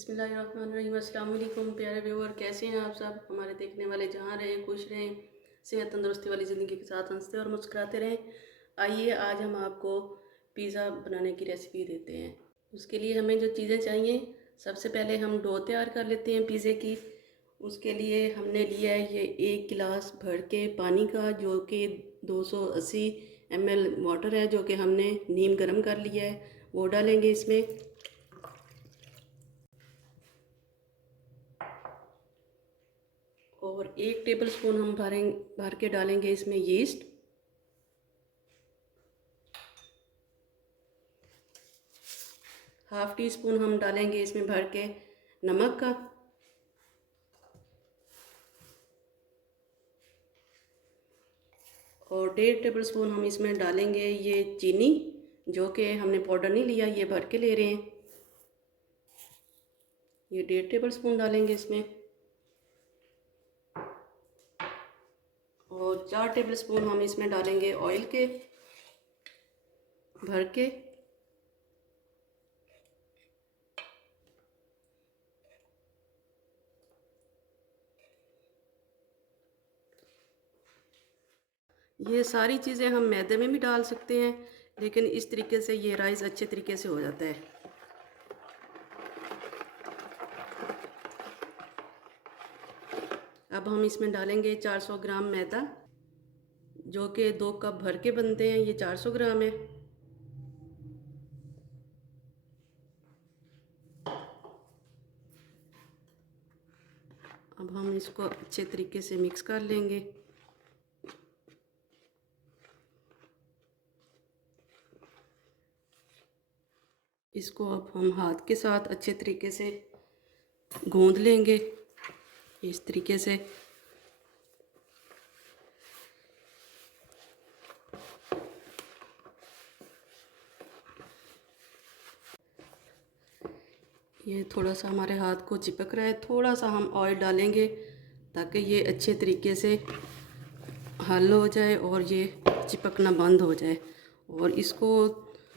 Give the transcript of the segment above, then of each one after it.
बिस्मिल्लाहिर्रहमानिर्रहीम। अस्सलाम वालेकुम प्यारे व्यूअर, कैसे हैं आप सब। हमारे देखने वाले जहाँ रहें खुश रहें, सेहत तंदुरुस्ती वाली ज़िंदगी के साथ हंसते और मुस्कुराते रहें। आइए आज हम आपको पिज़्ज़ा बनाने की रेसिपी देते हैं। उसके लिए हमें जो चीज़ें चाहिए, सबसे पहले हम डो तैयार कर लेते हैं पिज़्ज़े की। उसके लिए हमने लिया है ये 1 गिलास भर के पानी का, जो कि 280 ml वाटर है, जो कि हमने नीम गर्म कर लिया है, वो डालेंगे इसमें। और 1 टेबल स्पून हम भर के डालेंगे इसमें यीस्ट। हाफ टी स्पून हम डालेंगे इसमें भर के नमक का। और 1.5 टेबल स्पून हम इसमें डालेंगे ये चीनी, जो कि हमने पाउडर नहीं लिया, ये भर के ले रहे हैं। ये 1.5 टेबल स्पून डालेंगे इसमें। और 4 टेबल स्पून हम इसमें डालेंगे ऑयल के भर के। ये सारी चीज़ें हम मैदे में भी डाल सकते हैं, लेकिन इस तरीके से ये राइस अच्छे तरीके से हो जाता है। अब हम इसमें डालेंगे 400 ग्राम मैदा, जो कि 2 कप भर के बनते हैं। ये 400 ग्राम है। अब हम इसको अच्छे तरीके से मिक्स कर लेंगे। इसको अब हम हाथ के साथ अच्छे तरीके से गूंद लेंगे, इस तरीके से। ये थोड़ा सा हमारे हाथ को चिपक रहा है, थोड़ा सा हम ऑयल डालेंगे ताकि ये अच्छे तरीके से हल हो जाए और ये चिपकना बंद हो जाए। और इसको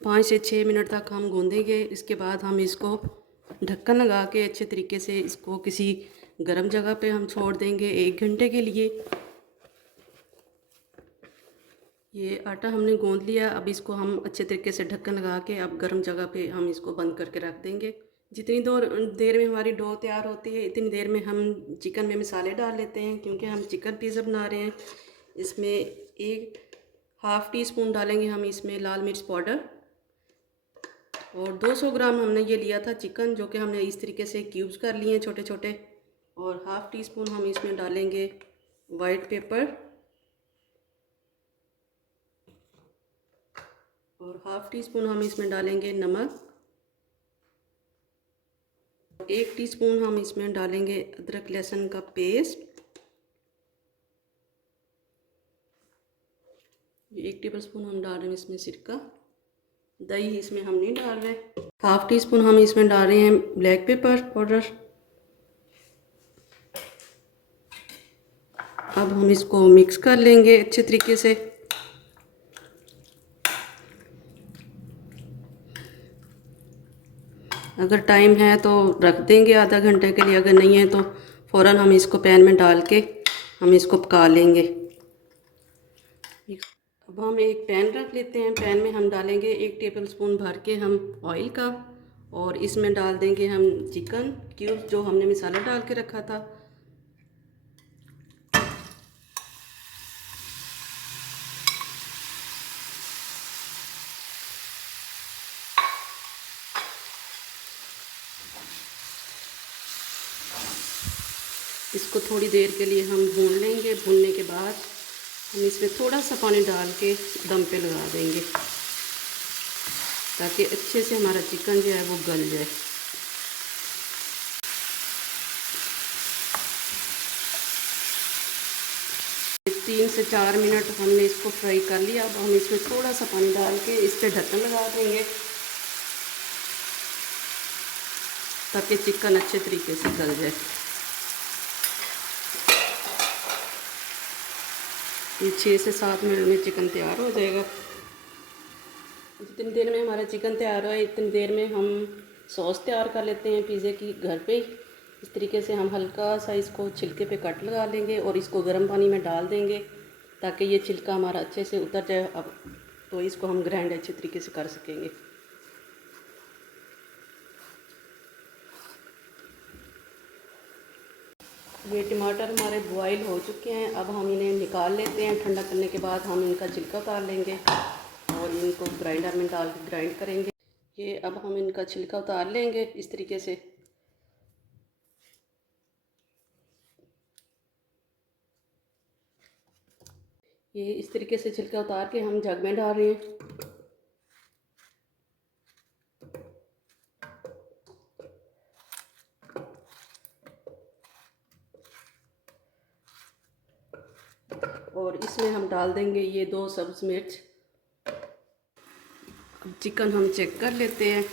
5 से 6 मिनट तक हम गूंदेंगे। इसके बाद हम इसको ढक्कन लगा के अच्छे तरीके से इसको किसी गर्म जगह पे हम छोड़ देंगे 1 घंटे के लिए। ये आटा हमने गूंद लिया। अब इसको हम अच्छे तरीके से ढक्कन लगा के अब गर्म जगह पे हम इसको बंद करके रख देंगे। जितनी देर में हमारी डो तैयार होती है, इतनी देर में हम चिकन में मसाले डाल लेते हैं, क्योंकि हम चिकन पिज़्ज़ा बना रहे हैं। इसमें एक हाफ़ टी स्पून डालेंगे हम इसमें लाल मिर्च पाउडर। और 200 ग्राम हमने ये लिया था चिकन, जो कि हमने इस तरीके से क्यूब्स कर लिए हैं छोटे छोटे। और हाफ़ टी स्पून हम इसमें डालेंगे वाइट पेपर। और हाफ़ टी स्पून हम इसमें डालेंगे नमक। 1 टीस्पून हम इसमें डालेंगे अदरक लहसुन का पेस्ट। 1 टेबल स्पून हम डाल रहे हैं इसमें सिरका। दही इसमें हम नहीं डाल रहे। हाफ़ टी स्पून हम इसमें डाल रहे हैं ब्लैक पेपर पाउडर। अब हम इसको मिक्स कर लेंगे अच्छे तरीके से। अगर टाइम है तो रख देंगे आधा घंटे के लिए, अगर नहीं है तो फ़ौरन हम इसको पैन में डाल के हम इसको पका लेंगे। अब हम एक पैन रख लेते हैं। पैन में हम डालेंगे 1 टेबल स्पून भर के हम ऑयल का। और इसमें डाल देंगे हम चिकन क्यूब्स, जो हमने मसाला डाल के रखा था। इसको थोड़ी देर के लिए हम भून लेंगे। भूनने के बाद हम इसमें थोड़ा सा पानी डाल के दम पे लगा देंगे, ताकि अच्छे से हमारा चिकन जो है वो गल जाए। तीन से 4 मिनट हमने इसको फ्राई कर लिया। अब हम इसमें थोड़ा सा पानी डाल के इस पर ढक्कन लगा देंगे, ताकि चिकन अच्छे तरीके से गल जाए। ये 6 से 7 मिनट में चिकन तैयार हो जाएगा। जितनी देर में हमारा चिकन तैयार हो, इतनी देर में हम सॉस तैयार कर लेते हैं पिज़्ज़े की घर पे ही। इस तरीके से हम हल्का सा इसको छिलके पे कट लगा लेंगे और इसको गर्म पानी में डाल देंगे ताकि ये छिलका हमारा अच्छे से उतर जाए। अब तो इसको हम ग्राइंड अच्छे तरीके से कर सकेंगे। ये टमाटर हमारे बॉईल हो चुके हैं। अब हम इन्हें निकाल लेते हैं। ठंडा करने के बाद हम इनका छिलका उतार लेंगे और इनको ग्राइंडर में डाल के ग्राइंड करेंगे। ये अब हम इनका छिलका उतार लेंगे इस तरीके से। ये इस तरीके से छिलका उतार के हम जग में डाल रहे हैं। और इसमें हम डाल देंगे ये 2 सब्ज़ मिर्च। अब चिकन हम चेक कर लेते हैं।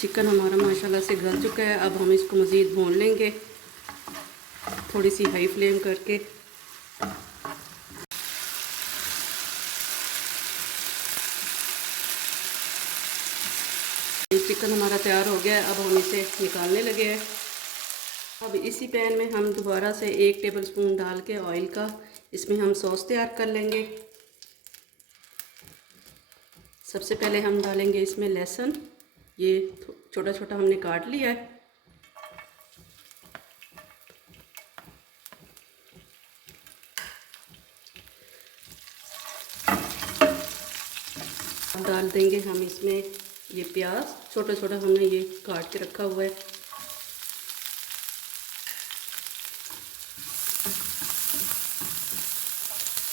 चिकन हमारा माशाल्लाह से गल चुका है। अब हम इसको मज़ीद भून लेंगे थोड़ी सी हाई फ्लेम करके। चिकन हमारा तैयार हो गया है। अब हम इसे निकालने लगे हैं। अब इसी पैन में हम दोबारा से 1 टेबलस्पून डाल के ऑयल का इसमें हम सॉस तैयार कर लेंगे। सबसे पहले हम डालेंगे इसमें लहसुन। ये छोटा छोटा हमने काट लिया है। अब डाल देंगे हम इसमें ये प्याज छोटा छोटा हमने ये काट के रखा हुआ है।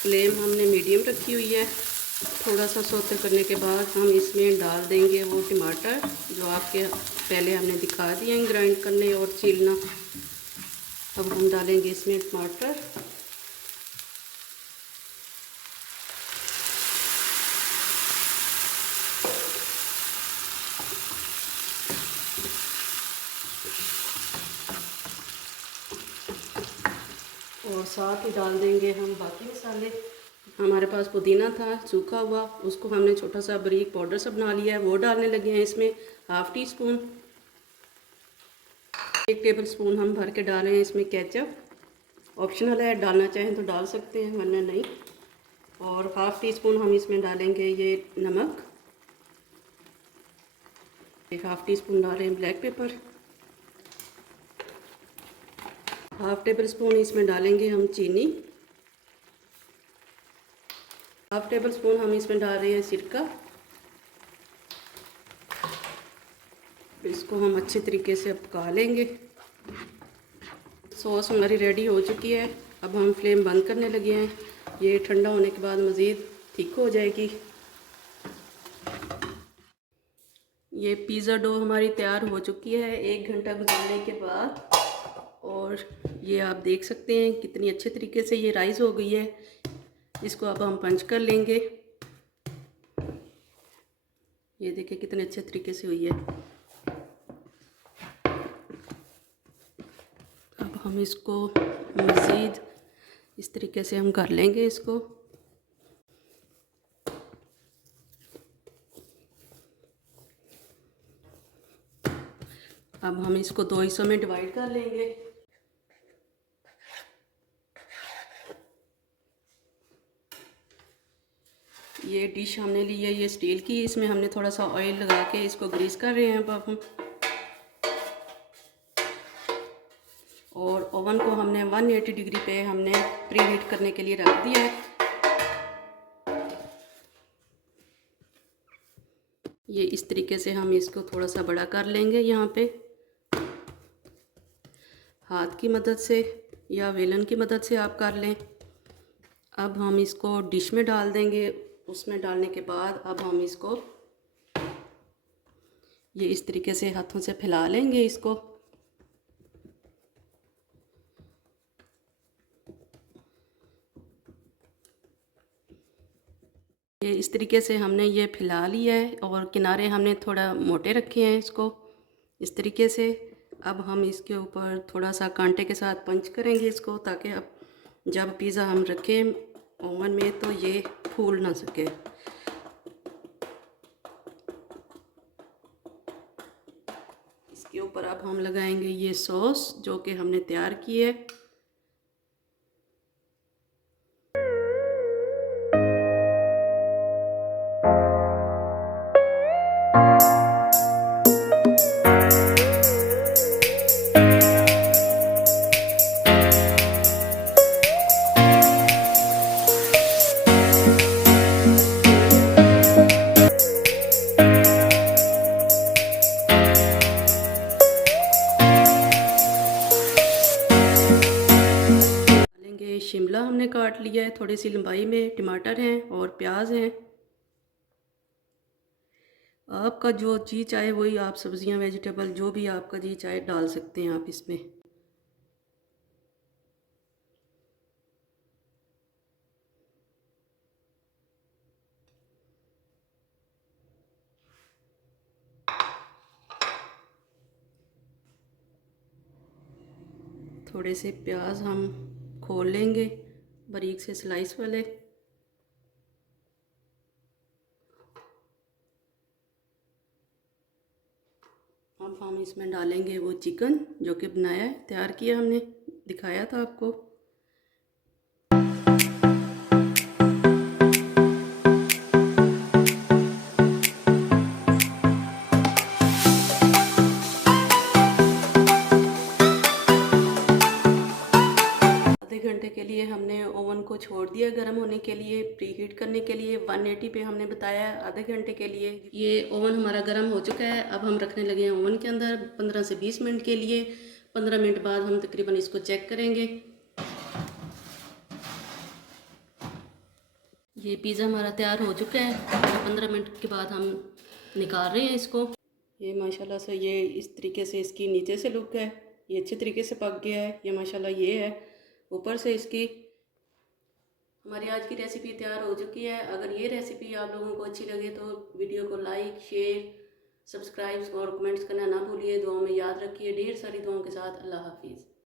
फ्लेम हमने मीडियम रखी हुई है। थोड़ा सा सौते करने के बाद हम इसमें डाल देंगे वो टमाटर जो आपके पहले हमने दिखा दिए हैं ग्राइंड करने और छीलना। अब हम डालेंगे इसमें टमाटर। और साथ ही डाल देंगे हम बाकी मसाले। हमारे पास पुदीना था सूखा हुआ, उसको हमने छोटा सा बारीक पाउडर सा बना लिया है, वो डालने लगे हैं इसमें। 1/2 टीस्पून, 1 टेबलस्पून हम भर के डालें इसमें केचप। ऑप्शनल है, डालना चाहें तो डाल सकते हैं वरना नहीं। और 1/2 टीस्पून हम इसमें डालेंगे ये नमक। 1/2 टीस्पून डालें ब्लैक पेपर। 1/2 टेबलस्पून इसमें डालेंगे हम चीनी। 1/2 टेबलस्पून हम इसमें डाल रहे हैं सिरका। इसको हम अच्छे तरीके से पका लेंगे। सॉस हमारी रेडी हो चुकी है। अब हम फ्लेम बंद करने लगे हैं। ये ठंडा होने के बाद मज़ीद थिक हो जाएगी। ये पिज़्ज़ा डो हमारी तैयार हो चुकी है 1 घंटा गुजरने के बाद। और ये आप देख सकते हैं कितनी अच्छे तरीके से ये राइस हो गई है। इसको अब हम पंच कर लेंगे। ये देखिए कितने अच्छे तरीके से हुई है। अब हम इसको मज़ीद इस तरीके से हम कर लेंगे इसको। अब हम इसको 2 हिस्सों में डिवाइड कर लेंगे। ये डिश हमने ली है ये स्टील की, इसमें हमने थोड़ा सा ऑयल लगा के इसको ग्रीस कर रहे हैं अब हम। और ओवन को हमने 180 डिग्री पे हमने प्री हीट करने के लिए रख दिया है। ये इस तरीके से हम इसको थोड़ा सा बड़ा कर लेंगे यहाँ पे हाथ की मदद से या वेलन की मदद से आप कर लें। अब हम इसको डिश में डाल देंगे। उसमें डालने के बाद अब हम इसको ये इस तरीके से हाथों से फैला लेंगे इसको। ये इस तरीके से हमने ये फैला लिया है और किनारे हमने थोड़ा मोटे रखे हैं इसको इस तरीके से। अब हम इसके ऊपर थोड़ा सा कांटे के साथ पंच करेंगे इसको ताकि अब जब पिज़्ज़ा हम रखें ओवन में तो ये फूल ना सके। इसके ऊपर अब हम लगाएंगे ये सॉस जो कि हमने तैयार की है। डालेंगे शिमला हमने काट लिया है थोड़ी सी लंबाई में, टमाटर हैं और प्याज हैं। आपका जो जी चाहे वही आप सब्जियां वेजिटेबल जो भी आपका जी चाहे डाल सकते हैं आप इसमें। थोड़े से प्याज हम खोल लेंगे बारीक से स्लाइस वाले। अब हम इसमें डालेंगे वो चिकन जो कि बनाया है, तैयार किया हमने, दिखाया था आपको। आधे घंटे के लिए हमने ओवन को छोड़ दिया गर्म होने के लिए, प्री हीट करने के लिए। 180 पे हमने बताया है आधे घंटे के लिए। ये ओवन हमारा गर्म हो चुका है। अब हम रखने लगे हैं ओवन के अंदर 15 से 20 मिनट के लिए। 15 मिनट बाद हम तकरीबन इसको चेक करेंगे। ये पिज़्ज़ा हमारा तैयार हो चुका है। 15 मिनट के बाद हम निकाल रहे हैं इसको। ये माशाल्लाह से ये इस तरीके से इसकी नीचे से लुक है, ये अच्छे तरीके से पक गया है। ये माशाल्लाह ये है ऊपर से इसकी। हमारी आज की रेसिपी तैयार हो चुकी है। अगर ये रेसिपी आप लोगों को अच्छी लगे तो वीडियो को लाइक, शेयर, सब्सक्राइब और कमेंट्स करना ना भूलिए। दुआओं में याद रखिए। ढेर सारी दुआओं के साथ अल्लाह हाफिज़।